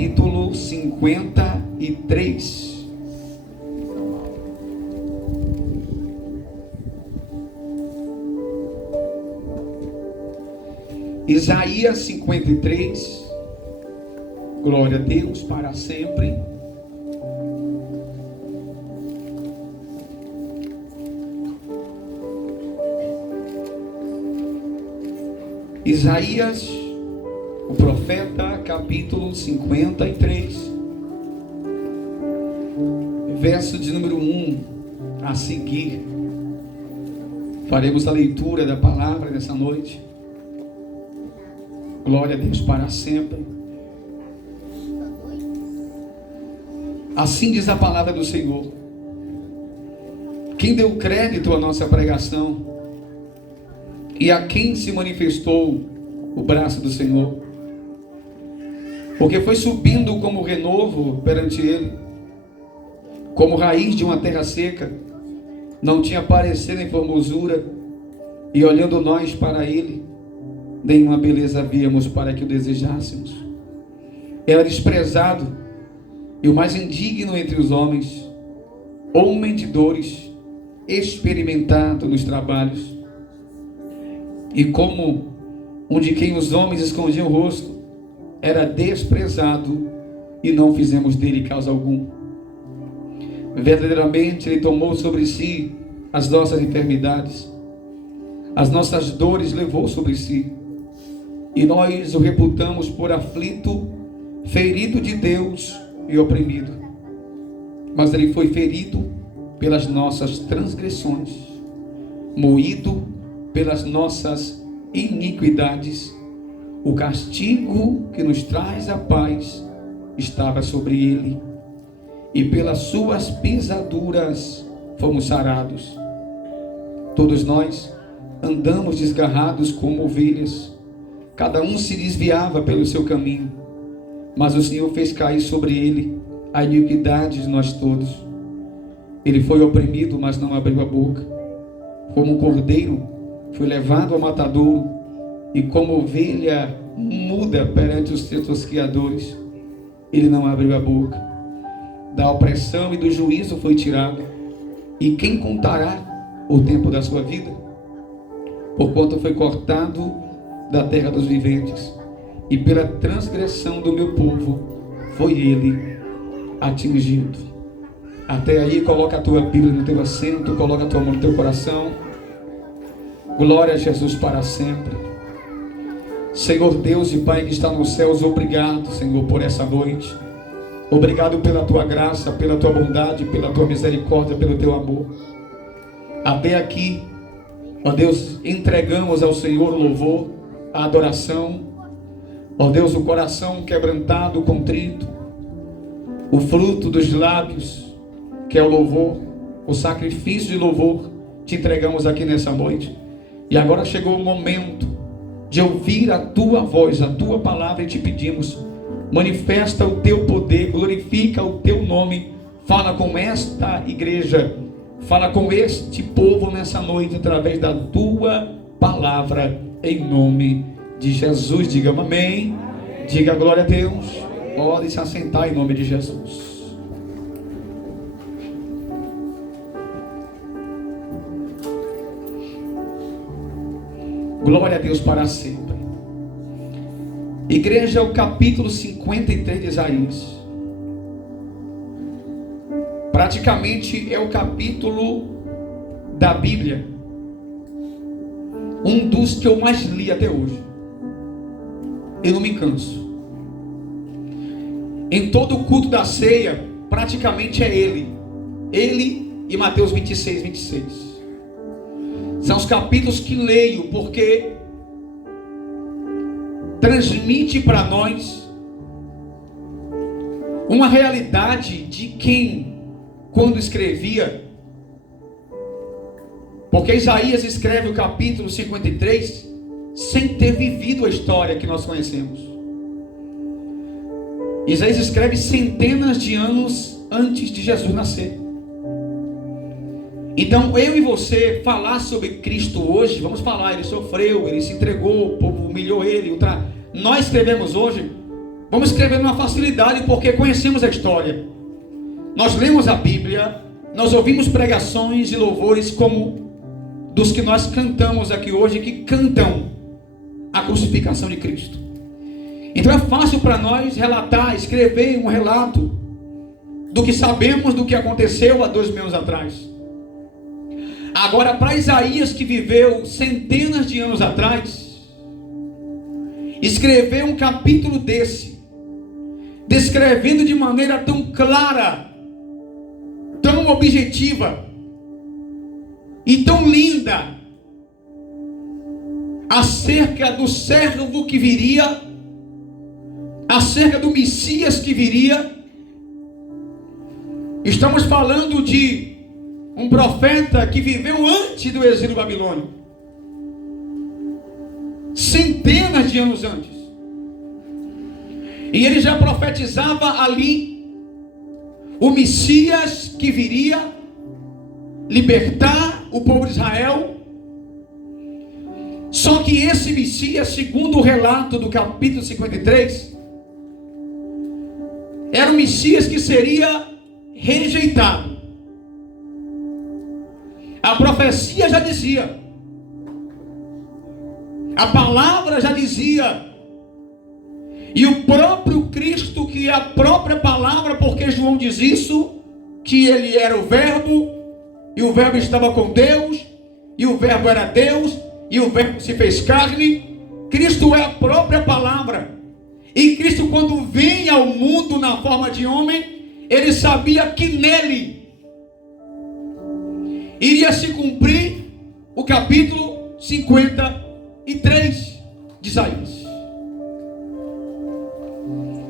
capítulo 53. Isaías 53, glória a Deus para sempre. Isaías, o profeta, capítulo 53, verso de número 1 a seguir. Faremos a leitura da palavra nessa noite. Glória a Deus para sempre. Assim diz a palavra do Senhor. Quem deu crédito à nossa pregação e a quem se manifestou o braço do Senhor? Porque foi subindo como renovo perante ele, como raiz de uma terra seca, não tinha parecer em formosura, e olhando nós para ele, nenhuma beleza víamos para que o desejássemos. Era desprezado e o mais indigno entre os homens, homem de dores, experimentado nos trabalhos, e como um de quem os homens escondiam o rosto, era desprezado e não fizemos dele causa algum. Verdadeiramente ele tomou sobre si as nossas enfermidades, as nossas dores levou sobre si, e nós o reputamos por aflito, ferido de Deus e oprimido. Mas ele foi ferido pelas nossas transgressões, moído pelas nossas iniquidades. O castigo que nos traz a paz estava sobre ele, e pelas suas pisaduras fomos sarados. Todos nós andamos desgarrados como ovelhas, cada um se desviava pelo seu caminho, mas o Senhor fez cair sobre ele a iniquidade de nós todos. Ele foi oprimido, mas não abriu a boca. Como um cordeiro foi levado ao matadouro, e como ovelha muda perante os seus tosquiadores, ele não abriu a boca. Da opressão e do juízo foi tirado, e quem contará o tempo da sua vida? Porquanto foi cortado da terra dos viventes, e pela transgressão do meu povo foi ele atingido. Até aí, coloca a tua Bíblia no teu assento, coloca a tua mão no teu coração. Glória a Jesus para sempre. Senhor Deus e Pai que está nos céus, obrigado, Senhor, por essa noite. Obrigado pela tua graça, pela tua bondade, pela tua misericórdia, pelo teu amor. Até aqui, ó Deus, entregamos ao Senhor o louvor, a adoração, ó Deus, o coração quebrantado, contrito, o fruto dos lábios, que é o louvor, o sacrifício de louvor, te entregamos aqui nessa noite. E agora chegou o momento de ouvir a tua voz, a tua palavra, e te pedimos, manifesta o teu poder, glorifica o teu nome, fala com esta igreja, fala com este povo nessa noite, através da tua palavra, em nome de Jesus. Diga amém, diga glória a Deus. Pode se assentar em nome de Jesus. Glória a Deus para sempre. Igreja, o capítulo 53 de Isaías, praticamente é o capítulo da Bíblia, um dos que eu mais li até hoje. Eu não me canso. Em todo o culto da ceia, praticamente é ele e Mateus 26, 26. São os capítulos que leio, porque transmite para nós uma realidade de quem, quando escrevia, porque Isaías escreve o capítulo 53 sem ter vivido a história que nós conhecemos. Isaías escreve centenas de anos antes de Jesus nascer. Então eu e você falar sobre Cristo hoje, vamos falar, ele sofreu, ele se entregou, o povo humilhou ele, nós escrevemos hoje vamos escrever numa facilidade, porque conhecemos a história. Nós lemos a Bíblia, nós ouvimos pregações e louvores como dos que nós cantamos aqui hoje, que cantam a crucificação de Cristo. Então é fácil para nós relatar, escrever um relato do que sabemos do que aconteceu há 2000 anos atrás. Agora, para Isaías, que viveu centenas de anos atrás, escrever um capítulo desse, descrevendo de maneira tão clara, tão objetiva e tão linda acerca do servo que viria, acerca do Messias que viria. Estamos falando de um profeta que viveu antes do exílio babilônico, centenas de anos antes, e ele já profetizava ali o Messias que viria libertar o povo de Israel. Só que esse Messias, segundo o relato do capítulo 53, era um Messias que seria rejeitado. A profecia já dizia, a palavra já dizia, e o próprio Cristo, que é a própria palavra, porque João diz isso, que ele era o verbo, e o verbo estava com Deus, e o verbo era Deus, e o verbo se fez carne. Cristo é a própria palavra. E Cristo, quando vem ao mundo na forma de homem, ele sabia que nele iria se cumprir o capítulo 53 de Isaías.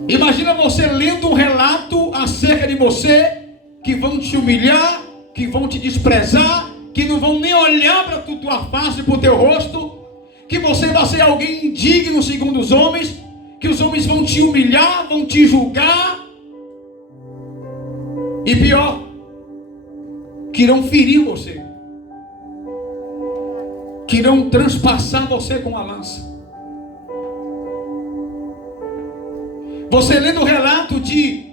Imagina você lendo um relato acerca de você, que vão te humilhar, que vão te desprezar, que não vão nem olhar para a tua face, para o teu rosto, que você vai ser alguém indigno segundo os homens, que os homens vão te humilhar, vão te julgar, e pior, que irão ferir você, que irão transpassar você com a lança. Você lendo o relato de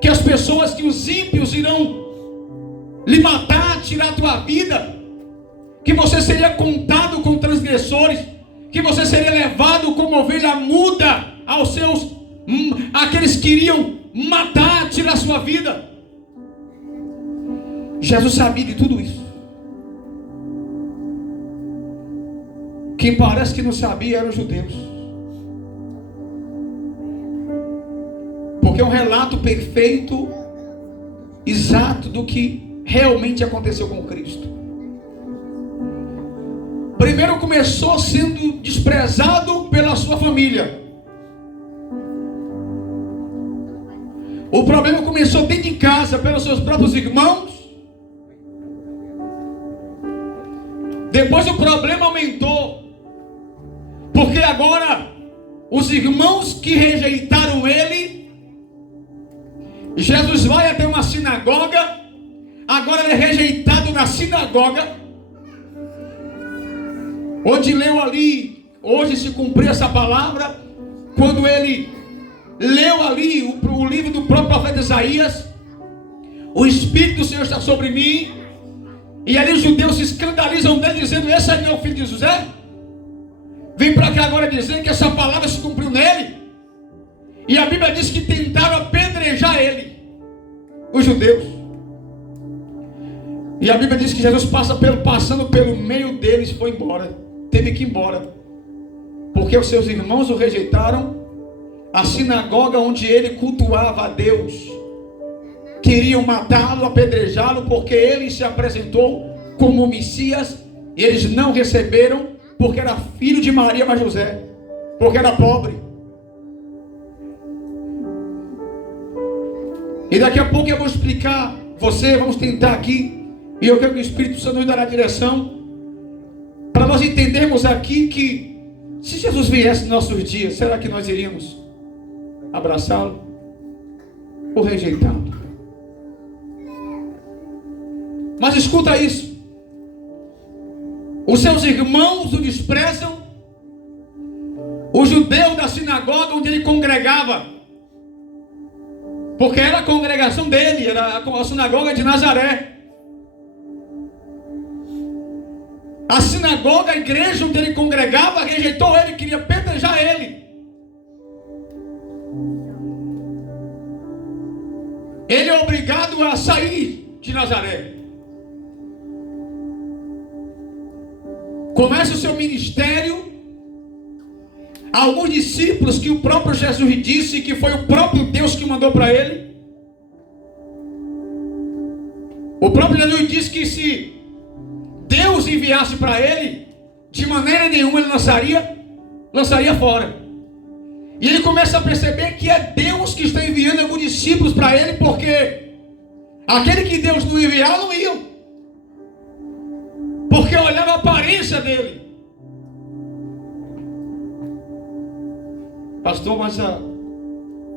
que as pessoas, que os ímpios irão lhe matar, tirar a tua vida, que você seria contado com transgressores, que você seria levado como ovelha muda aos seus, aqueles que iriam matar, tirar a sua vida. Jesus sabia de tudo isso. Quem parece que não sabia eram os judeus, porque é um relato perfeito, exato do que realmente aconteceu com Cristo. Primeiro começou sendo desprezado pela sua família. O problema começou dentro de casa, pelos seus próprios irmãos. Depois o problema aumentou, porque agora os irmãos que rejeitaram ele, Jesus vai até uma sinagoga, agora ele é rejeitado na sinagoga, onde leu ali, hoje se cumpriu essa palavra, quando ele leu ali o livro do próprio profeta Isaías, o Espírito do Senhor está sobre mim, e ali os judeus se escandalizam dele, dizendo: esse é meu filho de José? Vem para cá agora dizer que essa palavra se cumpriu nele. E a Bíblia diz que tentaram apedrejar ele, os judeus. E a Bíblia diz que Jesus passando pelo meio deles, foi embora, teve que ir embora, porque os seus irmãos o rejeitaram. A sinagoga onde ele cultuava a Deus, queriam matá-lo, apedrejá-lo, porque ele se apresentou como Messias, e eles não receberam, porque era filho de Maria mas José, porque era pobre. E daqui a pouco eu vou explicar vamos tentar aqui, e eu quero que o Espírito Santo nos dará direção, para nós entendermos aqui que, se Jesus viesse nos nossos dias, será que nós iríamos abraçá-lo ou rejeitá-lo? Mas escuta isso: os seus irmãos o desprezam, os judeu da sinagoga onde ele congregava, porque era a congregação dele, era a sinagoga de Nazaré. A sinagoga, a igreja onde ele congregava, rejeitou ele, queria apedrejar ele. Ele é obrigado a sair de Nazaré. Começa o seu ministério. Alguns discípulos que o próprio Jesus disse que foi o próprio Deus que mandou para ele. O próprio Jesus disse que se Deus enviasse para ele, de maneira nenhuma ele lançaria fora. E ele começa a perceber que é Deus que está enviando alguns discípulos para ele, porque aquele que Deus não enviar não iam, porque olhava a aparência dele. Pastor, mas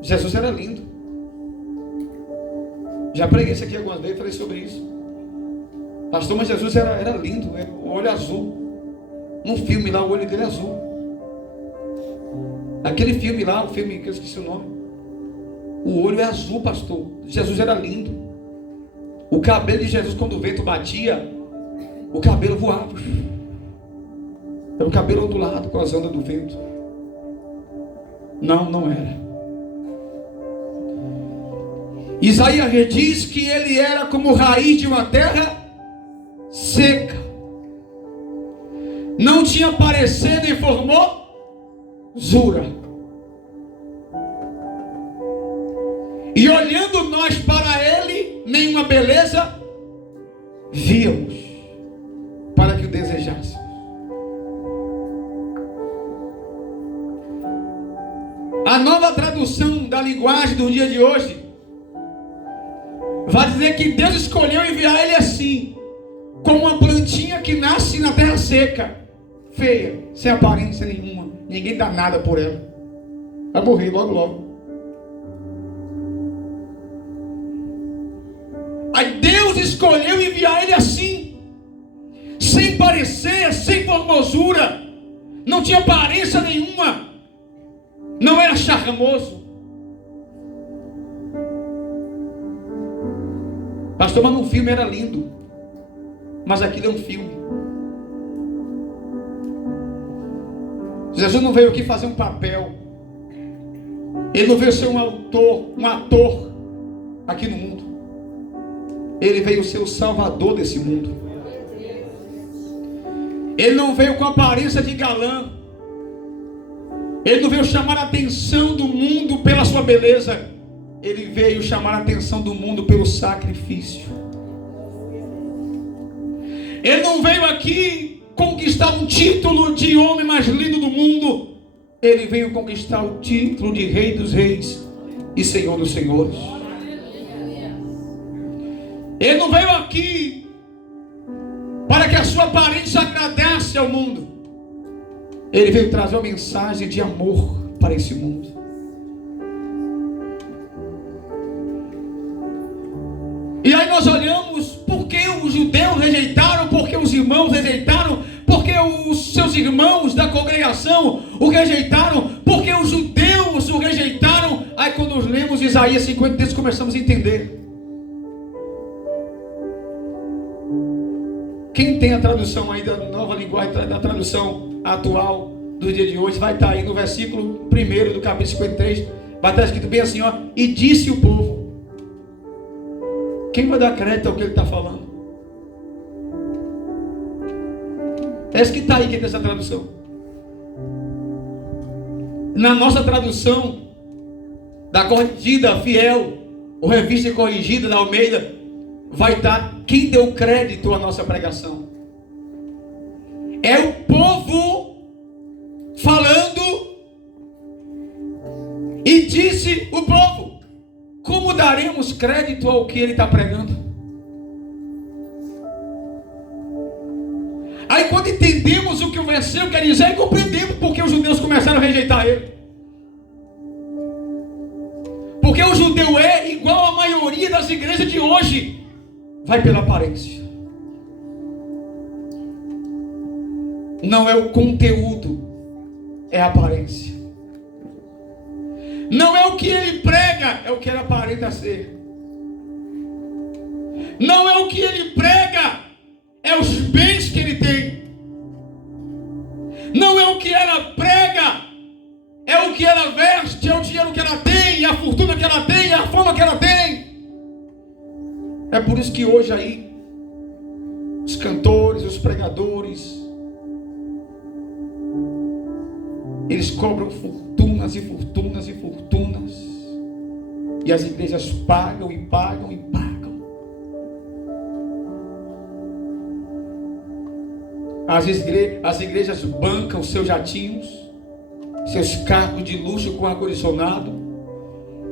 Jesus era lindo. Já preguei isso aqui algumas vezes, falei sobre isso. Pastor, mas Jesus era lindo, o olho azul. No filme lá, o olho dele é azul. Aquele filme lá, o filme que eu esqueci o nome. O olho é azul, pastor. Jesus era lindo. O cabelo de Jesus, quando o vento batia, o cabelo voava. Era o cabelo ondulado com as ondas do vento. Não era. Isaías diz que ele era como raiz de uma terra seca. Não tinha parecer nem formosura. E olhando nós para ele, nenhuma beleza víamos para que o desejássemos. A nova tradução da linguagem do dia de hoje vai dizer que Deus escolheu enviar ele assim, como uma plantinha que nasce na terra seca, feia, sem aparência nenhuma, ninguém dá nada por ela, vai morrer logo logo. Aí Deus escolheu enviar ele assim, sem parecer, sem formosura, não tinha aparência nenhuma, não era charmoso. Pastor, mas no filme era lindo. Mas aquilo é um filme. Jesus não veio aqui fazer um papel. Ele não veio ser um ator aqui no mundo. Ele veio ser o salvador desse mundo. Ele não veio com aparência de galã. Ele não veio chamar a atenção do mundo pela sua beleza. Ele veio chamar a atenção do mundo pelo sacrifício. Ele não veio aqui conquistar um título de homem mais lindo do mundo. Ele veio conquistar o título de Rei dos Reis e Senhor dos Senhores. Ele não veio aqui para que a sua aparência agradasse ao mundo. Ele veio trazer uma mensagem de amor para esse mundo. E aí nós olhamos porque os judeus rejeitaram, porque os irmãos rejeitaram, porque os seus irmãos da congregação o rejeitaram, porque os judeus o rejeitaram. Aí quando nós lemos Isaías 53, começamos a entender. Quem tem a tradução aí da nova linguagem, da tradução atual do dia de hoje, vai estar aí no versículo 1 do capítulo 53, vai estar escrito bem assim, ó: e disse o povo. Quem vai dar crédito ao que ele está falando? Esse que está aí, quem tem essa tradução. Na nossa tradução da corrigida fiel, ou revista corrigida da Almeida, vai estar quem deu crédito à nossa pregação. É o povo falando. E disse o povo. Como daremos crédito ao que ele está pregando? Aí quando entendemos o que o versículo quer dizer, compreendemos porque os judeus começaram a rejeitar ele. Porque o judeu é igual a maioria das igrejas de hoje, vai pela aparência. Não é o conteúdo, é a aparência. Não é o que ele prega, é o que ele aparenta ser. Não é o que ele prega, é os bens que ele tem. Não é o que ela prega, é o que ela veste, é o dinheiro que ela tem, a fortuna que ela tem, a fama que ela tem. É por isso que hoje aí, os cantores, os pregadores, eles cobram fortunas e fortunas e fortunas. E as igrejas pagam e pagam e pagam. As igrejas bancam seus jatinhos, seus carros de luxo com ar-condicionado,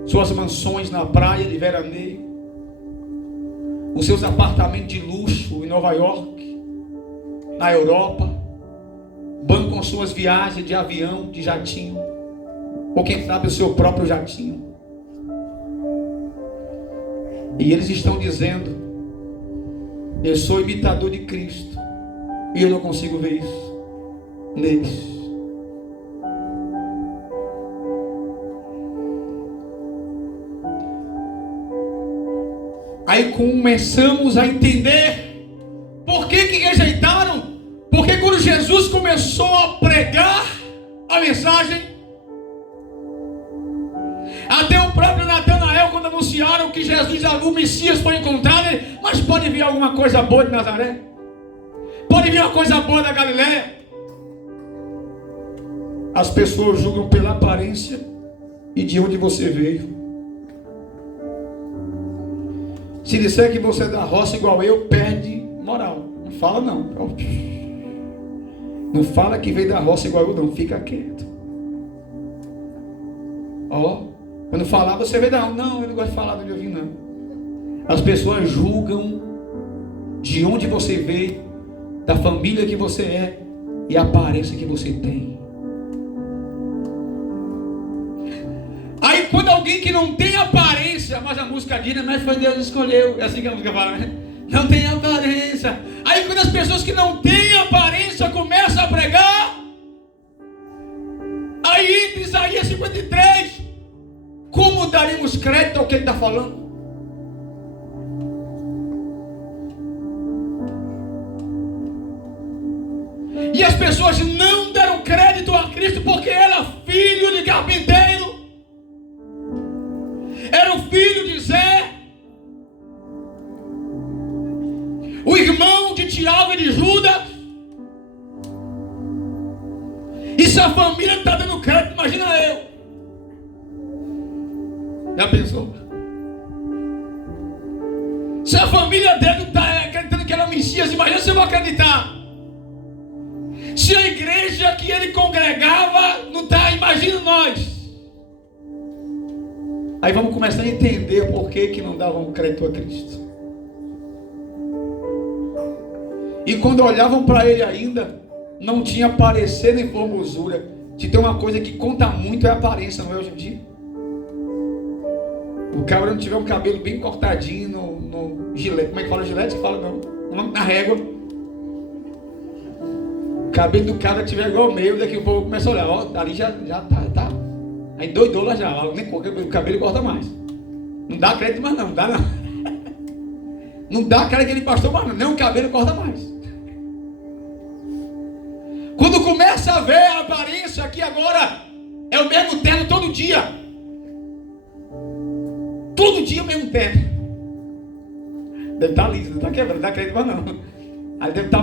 suas mansões na praia de veraneio, os seus apartamentos de luxo em Nova York, na Europa, bancam suas viagens de avião, de jatinho, ou quem sabe o seu próprio jatinho. E eles estão dizendo: eu sou imitador de Cristo, e eu não consigo ver isso neles. Aí começamos a entender por que rejeitaram. Porque quando Jesus começou a pregar a mensagem, até o próprio Natanael, quando anunciaram que Jesus, o Messias, foi encontrado, ele: mas pode vir alguma coisa boa de Nazaré? Pode vir uma coisa boa da Galileia? As pessoas julgam pela aparência e de onde você veio. Se disser que você é da roça igual eu, perde moral. Não fala não. Não fala que veio da roça igual eu não. Fica quieto. Quando falar, você veio da... Não, eu não gosto de falar de onde eu vim, não. As pessoas julgam de onde você veio, da família que você é e a aparência que você tem. Aí quando alguém que não tem aparência, mas a música diz, mas foi Deus que escolheu, é assim que a música fala, né? Não tem aparência. Aí quando as pessoas que não têm aparência começam a pregar, aí entra Isaías 53, como daremos crédito ao que ele está falando? E as pessoas não deram crédito a Cristo porque era filho de carpinteiro, era o filho de Zé, o irmão de Tiago e de Judas. E se a família não está dando crédito, imagina eu. Já pensou? Se a família dele não está acreditando que era o Messias, imagina se eu vou acreditar. Se a igreja que ele congregava não está, imagina nós. Aí vamos começar a entender por que não davam crédito a Cristo. E quando olhavam para ele ainda, não tinha parecer nem formosura. Se tem uma coisa que conta muito é a aparência, não é hoje em dia? O cara não tiver um cabelo bem cortadinho no gilete, como é que fala gilete? Que fala não, na régua. O cabelo do cara tiver igual o meu, daqui o povo começa a olhar, dali já tá. Aí $2 já, nem o cabelo corta mais. Não dá crédito mais não, dá não. Não dá crédito aquele pastor mais não, nem o cabelo corta mais. Quando começa a ver a aparência aqui agora, é o mesmo terno todo dia. Todo dia o mesmo terno. Deve estar liso, não está quebrando, não dá crédito mais não. Aí deve estar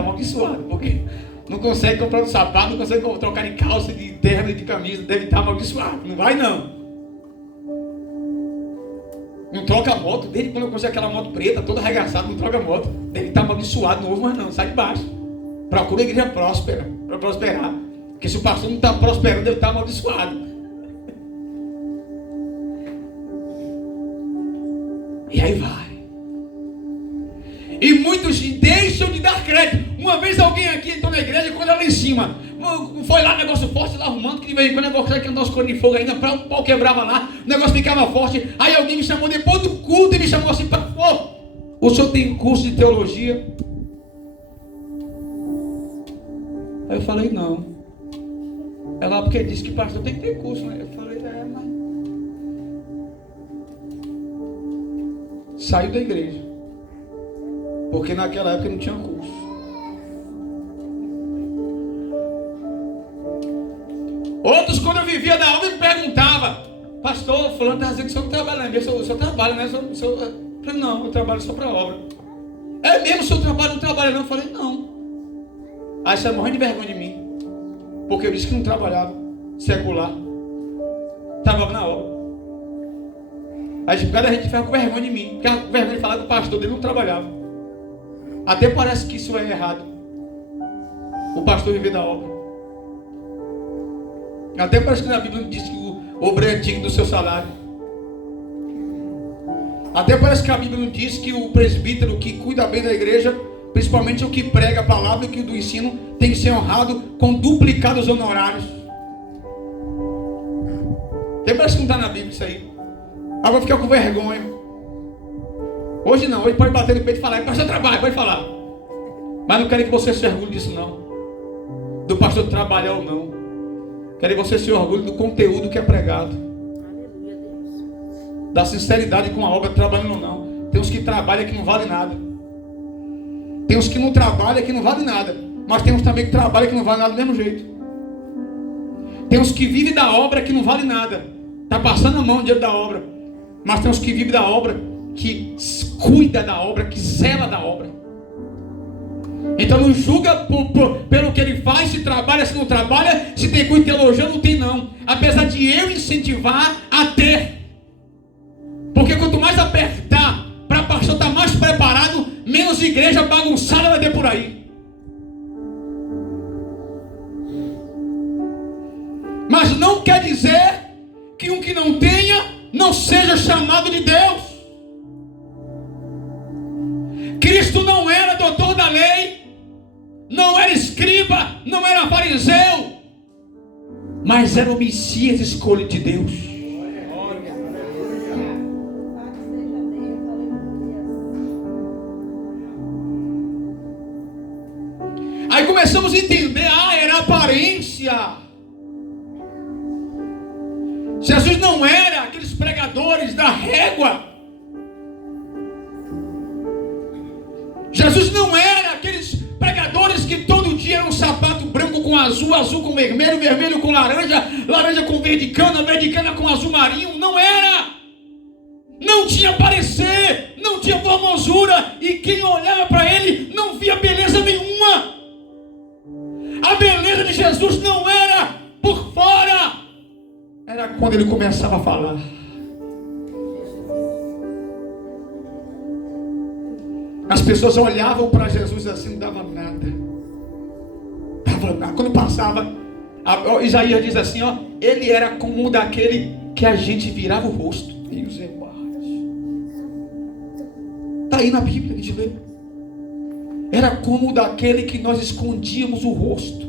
amaldiçoado, porque não consegue comprar um sapato, não consegue trocar de calça, de terno e de camisa, deve estar amaldiçoado, não vai não. Não troca a moto, desde quando eu consegui aquela moto preta, toda arregaçada, não troca a moto, deve estar amaldiçoado, novo, mas não, sai de baixo. Procura a igreja próspera, para prosperar, porque se o pastor não está prosperando, deve estar amaldiçoado. E aí vai. E muitos deixam de dar crédito. Uma vez alguém aqui entrou na igreja, quando ela lá em cima, foi lá, negócio forte, lá arrumando, que de vez em quando o negócio que andava os coros de fogo ainda, o pau quebrava lá, o negócio ficava forte. Aí alguém me chamou depois do culto e me chamou assim, o senhor tem curso de teologia? Aí eu falei, não. Ela, porque disse que pastor tem que ter curso, né? Eu falei, saiu da igreja. Porque naquela época não tinha curso. Outros, quando eu vivia da obra, me perguntavam: pastor, fulano está dizendo que o senhor não trabalha na igreja, o senhor trabalha, né? Eu falei: não, eu trabalho só para a obra. É mesmo, o senhor trabalha, não trabalha não? Eu falei: não. Aí você morrendo de vergonha de mim, porque eu disse que não trabalhava secular, trabalhava na obra. Aí cada gente ficava com vergonha de mim, ficava com vergonha de falar que o pastor dele não trabalhava. Até parece que isso é errado, o pastor viver da obra. Até parece que na Bíblia diz que o obreiro é digno do seu salário. Até parece que a Bíblia não diz que o presbítero que cuida bem da igreja, principalmente o que prega a palavra e o que do ensino, tem que ser honrado com duplicados honorários. Até parece que não está na Bíblia isso aí. Agora fica com vergonha. Hoje não, hoje pode bater no peito e falar: pastor trabalho, pode falar. Mas não quero que você se orgulhe disso não, do pastor trabalhar ou não. Quero que você se orgulhe do conteúdo que é pregado, da sinceridade com a obra, trabalhando ou não. Tem uns que trabalham que não vale nada. Tem uns que não trabalham que não vale nada. Mas tem uns também que trabalham que não vale nada do mesmo jeito. Tem uns que vivem da obra que não vale nada. Está passando a mão no dinheiro da obra. Mas tem uns que vivem da obra, que cuida da obra, que zela da obra. Então não julga pelo que ele faz, se trabalha, se não trabalha, se tem cuida de teologia, não tem não. Apesar de eu incentivar a ter. Porque quanto mais apertar, para o pastor estar mais preparado, menos igreja bagunçada vai ter por aí. Mas não quer dizer que um que não tenha, não seja chamado de Deus. Cristo não era doutor da lei, não era escriba, não era fariseu, mas era o Messias escolhido de Deus. Aí começamos a entender: era aparência. Jesus não era aqueles pregadores da régua. Jesus não era aqueles pregadores que todo dia era um sapato branco com azul, azul com vermelho, vermelho com laranja, laranja com verde cana com azul marinho. Não era. Não tinha parecer, não tinha formosura, e quem olhava para ele não via beleza nenhuma. A beleza de Jesus não era por fora, era quando ele começava a falar. As pessoas olhavam para Jesus assim, não dava nada. Quando passava, Isaías diz assim, ele era como daquele que a gente virava o rosto. Está aí na Bíblia, a gente lê. Era como daquele que nós escondíamos o rosto.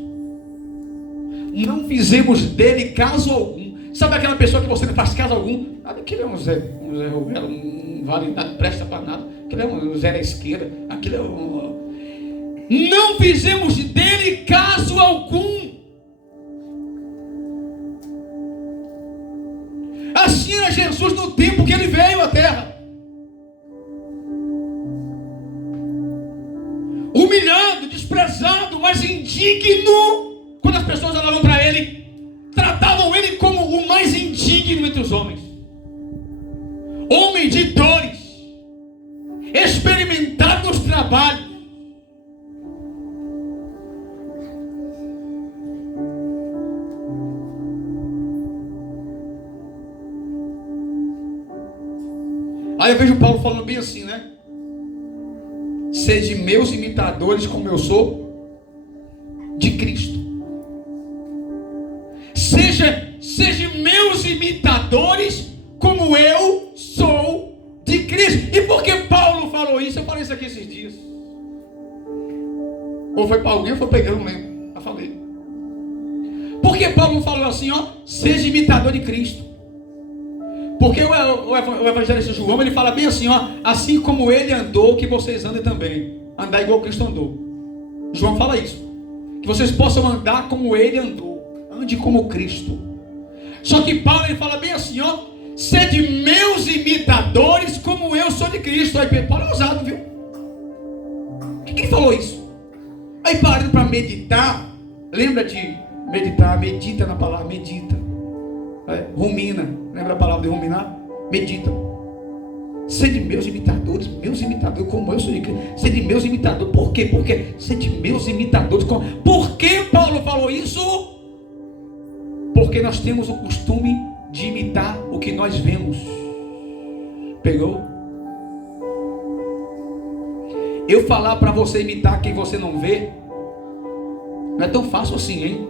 Não fizemos dele caso algum. Sabe aquela pessoa que você não faz caso algum? Aquele é um Zé Ruelo, não vale nada, não presta para nada. Aquele é um Zé da esquerda. Aquele é um... Não fizemos dele caso algum. Assim era Jesus no tempo que ele veio à terra. Humilhado, desprezado, mas indigno. Quando as pessoas olhavam para ele, tratavam ele como o mais indigno entre os homens. Homem de dores, experimentado nos trabalhos. Aí eu vejo Paulo falando bem assim, né? Sede meus imitadores como eu sou de Cristo. Seja meus imitadores como eu sou de Cristo. E por que Paulo falou isso? Eu falei isso aqui esses dias. Ou foi para alguém ou foi para eu não lembro. Eu falei. Por que Paulo falou assim, seja imitador de Cristo? Porque o evangelista João, ele fala bem assim, assim como ele andou, que vocês andem também. Andar igual Cristo andou. João fala isso. Que vocês possam andar como ele andou. Ande como Cristo. Só que Paulo, ele fala bem assim, sede meus imitadores como eu sou de Cristo. Aí Pedro, Paulo é ousado, viu? Por que ele falou isso? Aí parando para meditar, lembra de meditar, medita na palavra, medita. Rumina, lembra a palavra de ruminar? Medita. Sede meus imitadores, como eu sou de Cristo. Sede meus imitadores, por quê? Porque sede meus imitadores. Por que Paulo falou isso? Porque nós temos o costume de imitar o que nós vemos. Pegou? Eu falar para você imitar quem você não vê, não é tão fácil assim, hein?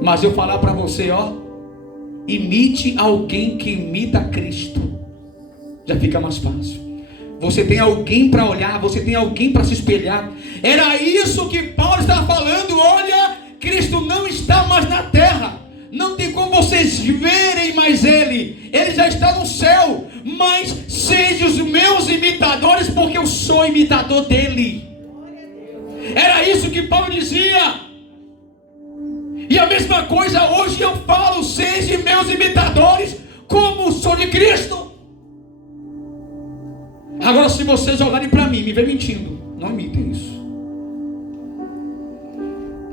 Mas eu falar para você, imite alguém que imita Cristo, já fica mais fácil. Você tem alguém para olhar, você tem alguém para se espelhar. Era isso que Paulo estava falando. Olha, Cristo não está mais na terra. Não tem como vocês verem mais Ele. Ele já está no céu. Mas sejam os meus imitadores, porque eu sou imitador dEle. Era isso que Paulo dizia. E a mesma coisa hoje eu falo: sejam meus imitadores, como sou de Cristo. Agora, se vocês olharem para mim, me ver mentindo, não imitem isso.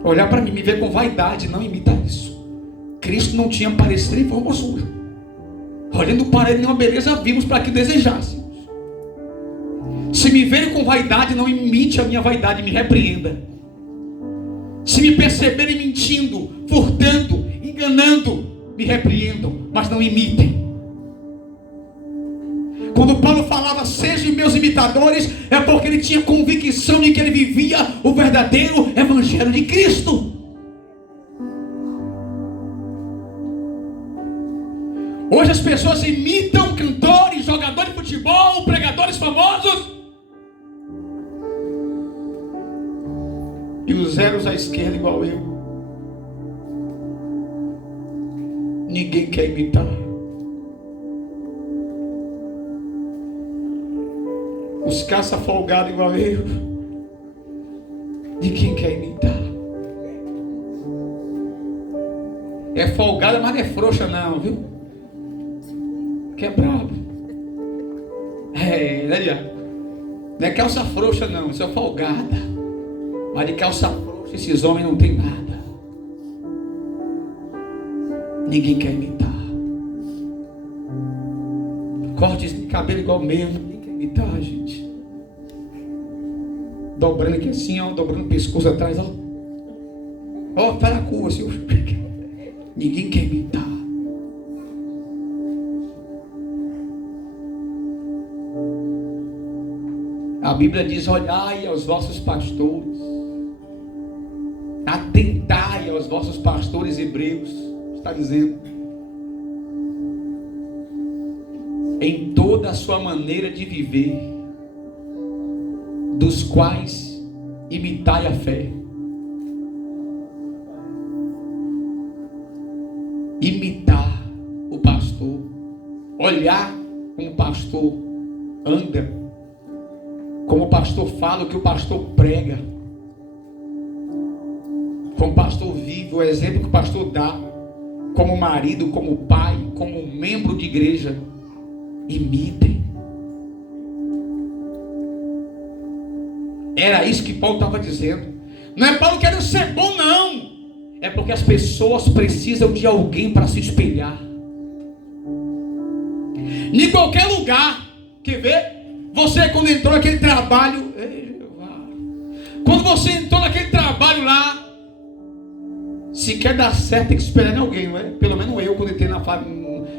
Olhar para mim, me ver com vaidade, não imitar isso. Cristo não tinha parecer e formosura. Olhando para Ele, nenhuma beleza vimos para que desejássemos. Se me verem com vaidade, não imite a minha vaidade, me repreenda. Se me perceberem mentindo, furtando, enganando, me repreendam, mas não imitem. Quando Paulo falava, sejam meus imitadores, é porque ele tinha convicção de que ele vivia o verdadeiro evangelho de Cristo. Hoje as pessoas imitam cantores, jogadores de futebol, pregadores famosos. E os zeros à esquerda igual eu. Ninguém quer imitar. Os caça-folgados igual eu. De quem quer imitar? É folgada, mas não é frouxa não, viu? Que é brabo. Não é calça frouxa não, isso é folgada. Mas de calça frouxa esses homens não tem nada. Ninguém quer imitar. Cortes de cabelo igual o meu, ninguém quer imitar, gente. Dobrando aqui assim, dobrando o pescoço atrás, faz a curva, senhor. Ninguém quer imitar. A Bíblia diz, olhai aos vossos pastores, atentai aos vossos pastores hebreus, está dizendo, em toda a sua maneira de viver, dos quais imitai a fé. Imitar o pastor, olhar como o pastor anda, como o pastor fala, o que o pastor prega, como o pastor vive, o exemplo que o pastor dá, como marido, como pai, como membro de igreja. Imitem. Era isso que Paulo estava dizendo. Não é Paulo querendo ser bom, não. É porque as pessoas precisam de alguém para se espelhar. Em qualquer lugar. Quer ver? Você quando entrou naquele trabalho, quando você entrou naquele trabalho lá, se quer dar certo tem que esperar em alguém, não é? Pelo menos eu quando entrei na fábrica,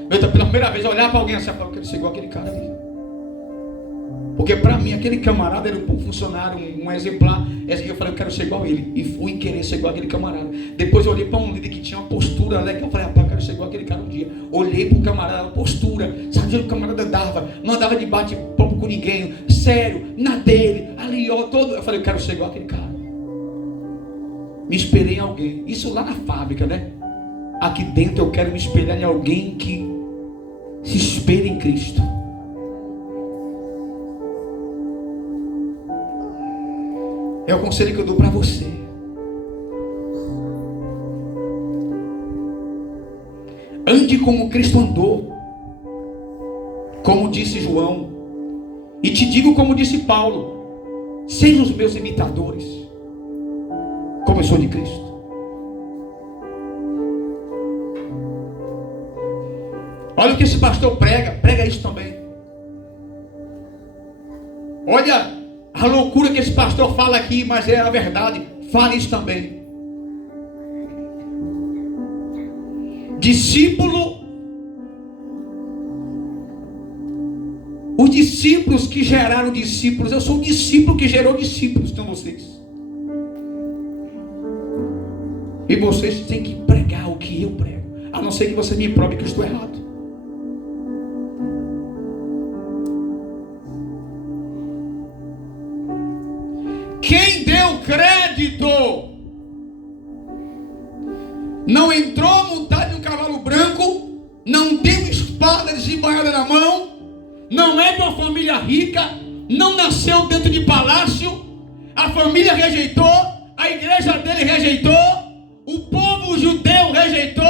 pela primeira vez olhar para alguém assim, eu quero ser igual aquele cara ali. Porque para mim aquele camarada era um bom funcionário, um exemplar. Eu falei, eu quero ser igual a ele. E fui querer ser igual aquele camarada. Depois eu olhei para um líder que tinha uma postura legal. Eu falei, rapaz, eu quero ser igual aquele cara um dia. Olhei para o camarada, a postura. Sabe onde o camarada dava? Não andava de bate-papo com ninguém. Sério, na dele, ali, todo. Eu falei, eu quero ser igual aquele cara. Me espelhei em alguém. Isso lá na fábrica, né? Aqui dentro eu quero me espelhar em alguém que se espelha em Cristo. É o conselho que eu dou para você. Ande como Cristo andou. como disse João, e te digo como disse Paulo: sejam os meus imitadores, como eu sou de Cristo. Olha o que esse pastor prega isso também. Olha a loucura que esse pastor fala aqui, mas é a verdade. Fala isso também. Discípulo. Os discípulos que geraram discípulos. Eu sou um discípulo que gerou discípulos, então vocês. E vocês têm que pregar o que eu prego, a não ser que você me prove que eu estou errado. Quem deu crédito não entrou montado em um cavalo branco, não deu espada desembainhada na mão, não é de uma família rica, não nasceu dentro de palácio, a família rejeitou, a igreja dele rejeitou, o povo judeu rejeitou.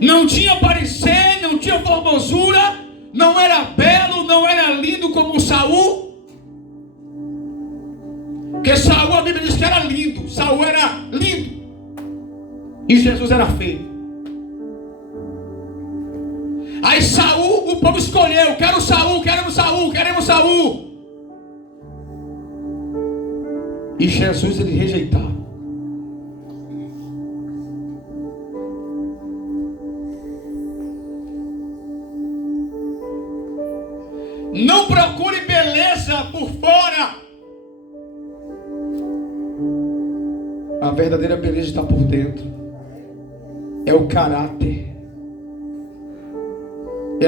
Não tinha parecer, não tinha formosura, não era belo, não era lindo como Saul. Porque Saul, a Bíblia diz que era lindo. Saul era lindo e Jesus era feio. Aí Saul, o povo escolheu: quero Saul, queremos Saul, queremos Saul. E Jesus ele rejeitava. Não procure beleza por fora. A verdadeira beleza está por dentro. É o caráter.